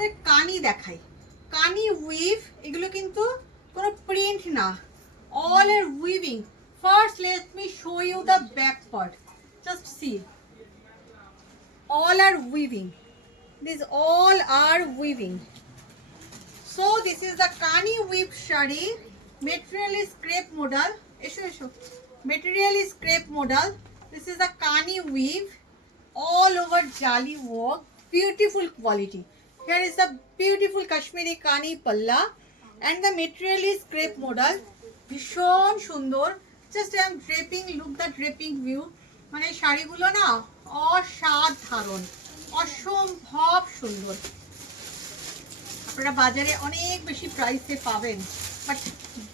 আপনাদের কানি দেখাই, কানি উইভ, এগুলো কিন্তু কোনো প্রিন্ট না, all are weaving. First let me show you the back part, just see, all are weaving, these all are weaving. So this is the Kani weave shari, material is crepe modal, material is crepe modal. This is the Kani weave, all over jali work, beautiful quality. Here is the beautiful Kashmiri Kani palla and the material is crepe modal. ভীষণ সুন্দর, just I am draping, look the draping view, মানে শাড়িগুলো না অসাধারণ, অসম্ভব সুন্দর। আপনারা বাজারে অনেক বেশি প্রাইসে পাবেন, বাট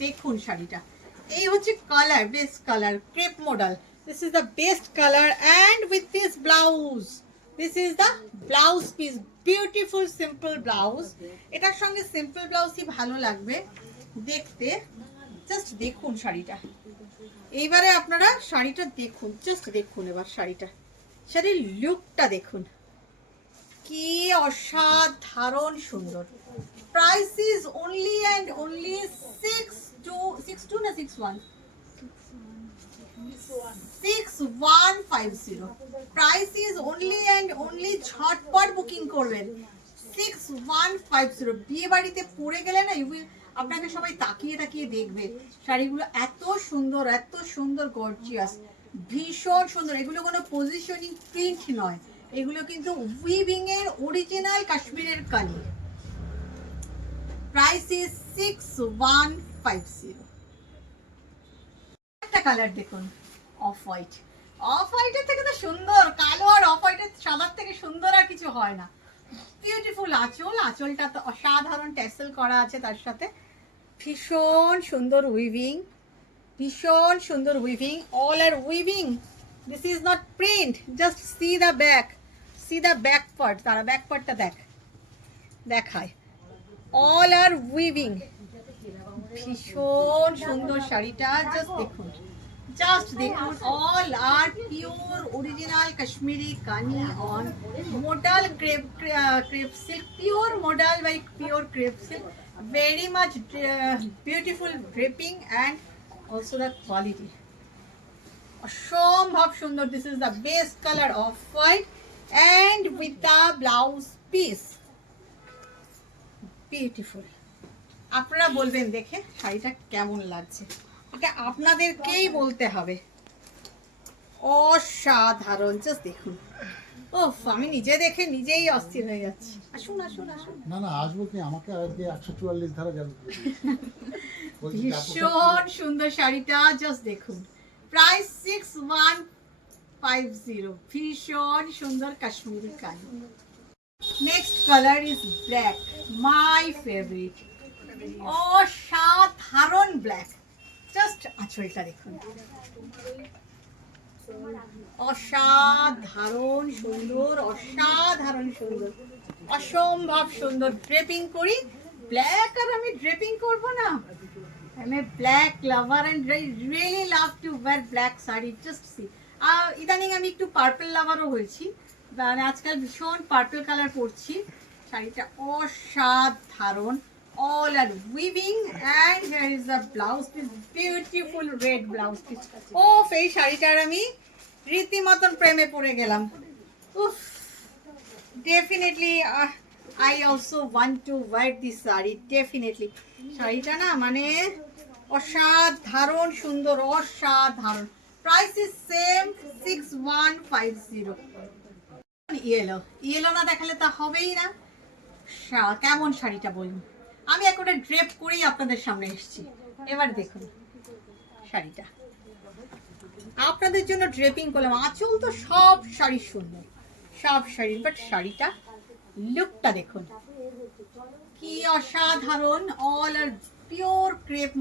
দেখুন শাড়িটা, এই হচ্ছে colour, best colour, crepe model, this is the best colour and with this blouse, this is the blouse piece, beautiful simple blouse. এটার সঙ্গে সিম্পল ব্লাউজই ভালো লাগবে দেখতে। জাস্ট দেখুন শাড়িটা, এইবারে আপনারা শাড়িটা দেখুন, জাস্ট দেখুন এবার শাড়িটা, শাড়ির লুকটা দেখুন, কি অসাধারণ সুন্দর। Price is only and only 6150। Price is only and only, ঝটপট বুকিং করবেন, 6150। বিয়ে বাড়িতে পরে গেলে না আপনাকে সবাই তাকিয়ে তাকিয়ে দেখবে, শাড়িগুলো এত সুন্দর গর্জিয়াস, ভীষণ সুন্দর। এগুলো কোনো পজিশনিং প্রিন্ট নয়, এগুলো কিন্তু উইভিং এর অরিজিনাল কাশ্মীরের কালি। Price is 6150। একটা কালার দেখুন, অফ হোয়াইট, অফ হোয়াইটের থেকে তো সুন্দর, কালো আর অফ হোয়াইটের সাদার থেকে সুন্দর আর কিছু হয় না। বিউটিফুল আঁচল, আঁচলটা তো অসাধারণ ট্যাসেল করা আছে, তার সাথে ভীষণ সুন্দর উইভিং, ভীষণ সুন্দর weaving, all are weaving, this is not print, just see the back, see the back part, তারা ব্যাক পার্টটা দেখায়, অল আর উইভিং, ভীষণ সুন্দর শাড়িটা, জাস্ট দেখুন, all are pure original Kashmiri Kani on modal crepe silk, pure modal by pure crepe silk, very much beautiful draping and also the quality অসম্ভব সুন্দর। This is the best color of white and with the blouse piece, beautiful। আপনারা বলবেন দেখে শাড়িটা কেমন লাগছে, এটা আপনাদেরকেই বলতে হবে, অসাধারণ, জাস্ট দেখুন। ওফ, আমি নিজে দেখে নিজেই অস্থির হয়ে যাচ্ছি। আসুন আসুন আসুন। না না, আসবো কি, আমাকে আজকে 144 ধারা যাবে। ভীষণ সুন্দর শাড়িটা, জাস্ট দেখুন। প্রাইস 6150, ভীষণ সুন্দর কাশ্মীরি কালি। Next colour is black, my favourite, অসাধারণ ব্ল্যাক, জাস্ট আঁচলটা দেখুন, অসাধারণ সুন্দর, অসাধারণ সুন্দর, অসম্ভব সুন্দর। ড্রেপিং করি ব্ল্যাক, আর আমি ড্রেপিং করবো না, I am a black lover and really love to wear black sari, just see. ইদানিং আমি একটু পার্পল লাভারও হয়েছি, মানে আজকাল ভীষণ পার্পল কালার পরছি। শাড়িটা অসাধারণ, all are weaving and here is the blouse piece, beautiful red blouse piece। এই শাড়িটার আমি রীতিমতন প্রেমে পড়ে গেলাম। উফ, definitely I also want to wear this sari, definitely। শাড়িটা না মানে অসাধারণ সুন্দর, অসাধারণ। Price is same 6150। ইয়েলো না দেখালে তা হবেই না। কেমন শাড়িটা বলুন, আমি একটা ড্রেপ করেই আপনাদের সামনে এসেছি। এবার দেখুন শাড়িটা, আপনাদের জন্য ড্রেপিং করলাম। আঁচল তো সব শাড়ি সুন্দর, সব শাড়ি, বাট শাড়িটা লুকটা দেখুন, কি অসাধারণ। All are pure crepe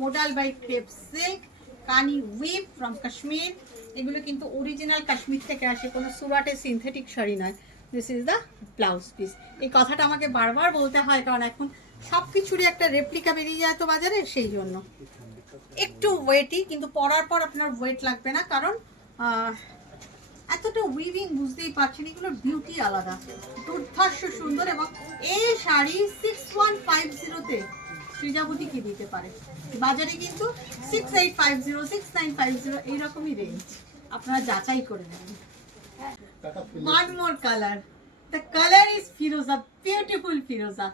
modal by crepe silk, Kani weave from Kashmir. এগুলো কিন্তু অরিজিনাল কাশ্মীর থেকে আসে, কোনো সুরাটের সিনথেটিক শাড়ি নয়। This is the blouse piece. এই কথাটা আমাকে বারবার বলতে হয়, কারণ এখন সব কিছুরই একটা রেপ্লিকা বেরিয়ে যায় তো বাজারে, সেই জন্য একটু ওয়েটি, কিন্তু পরার পর আপনার ওয়েট লাগবে না, কারণ এতটা উইভিং বুঝতেই পারছেন, এগুলোর বিউটি আলাদা, দুর্ধর্ষ সুন্দর। এবং শাড়ি 6150 তে সৃজাবতী কি দিতে পারে? বাজারে কিন্তু 6850 6950 এইরকমই রেঞ্জ, আপনারা যাচাই করে নেবেন। One more color. The color is Firoza, beautiful Firoza.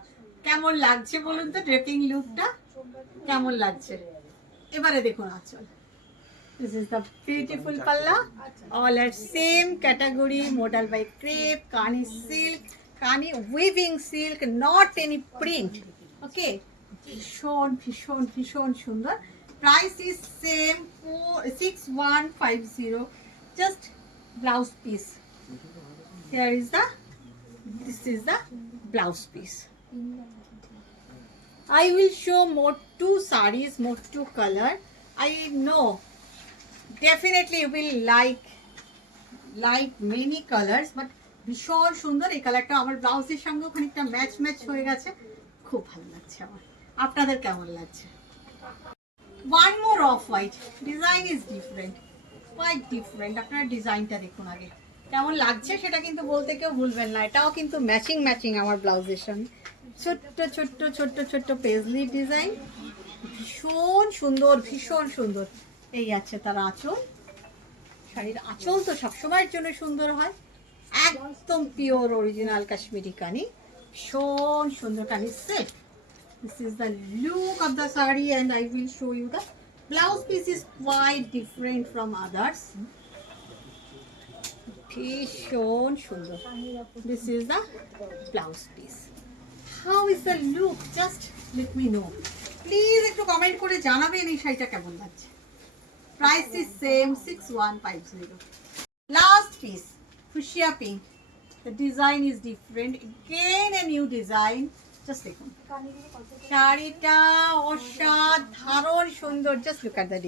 কেমন লাগছে বলুন তো ড্রেপিং লুকটা কেমন লাগছে? এবারে দেখুন আঁচল। This is the beautiful palla. All are same category, model by crepe, kani silk, kani weaving silk, not any print. Okay. ভীষণ ভীষণ ভীষণ সুন্দর। Price is same 6150, just blouse piece. Here is this is the blouse piece. I will show more two sarees, more two color. I know definitely you will like many colors, but ভীষণ সুন্দর এই কালারটা আমার ব্লাউজের সঙ্গে খানিকটা match হয়ে গেছে, খুব ভালো লাগছে আমার। আপনাদের কেমন লাগছে? One more off white, design is different, quite different. আপনারা ডিজাইনটা দেখুন আগে কেমন লাগছে সেটা কিন্তু বলতে কেউ ভুলবেন না। এটাও কিন্তু ম্যাচিং আমার ব্লাউজের সঙ্গে। ছোট্ট ছোট্ট ছোট্ট ছোট্ট পেজলি ডিজাইন, ভীষণ সুন্দর ভীষণ সুন্দর। এই আছে তার আঁচল। শাড়ির আঁচল তো সবসময়ের জন্য সুন্দর হয়, একদম পিওর অরিজিনাল কাশ্মীরি কানি, ভীষণ সুন্দর কানি set. This is the look of the saree and I will show you the blouse piece is quite different from others. ভীষণ সুন্দর। This is the blouse piece. How is the look? Just let me know. Please একটু comment করে জানাবেন এই শাড়িটা কেমন লাগছে। Price is same 6150. Last piece, fuchsia pink. The design is different. Again a new design. Just দেখুন শাড়িটা অসাধারণ সুন্দর। Just look at the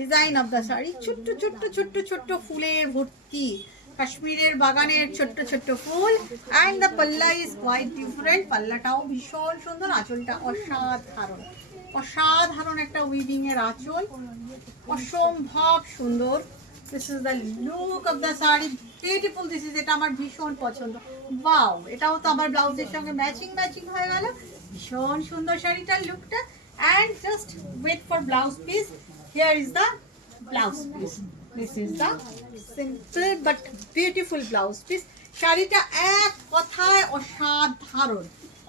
design of the sari. ছোট্ট ছোট্ট ছোট্ট ছোট্ট ফুলের ভর্তি, কাশ্মীরের বাগানের ছোট্ট ছোট্ট ফুল। and the palla is quite different. পাল্লাটাও ভীষণ সুন্দর, আঁচলটা অসাধারণ একটা উইভিং এর আঁচল, অসম্ভব সুন্দর। This is the look of the saree, beautiful. This is এটা আমার ভীষণ পছন্দ। ওয়াও, এটাও তো আমার ব্লাউজের সঙ্গে ম্যাচিং হয়ে গেল। ভীষণ সুন্দর শাড়িটার লুকটা। and just wait for blouse piece. Here is the blouse piece. This is the simple but beautiful blouse piece. শাড়িটা এক কথায় অসাধারণ,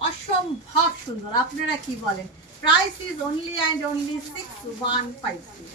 অসম্ভব সুন্দর। আপনারা কি বলেন? Price is only and only 6150.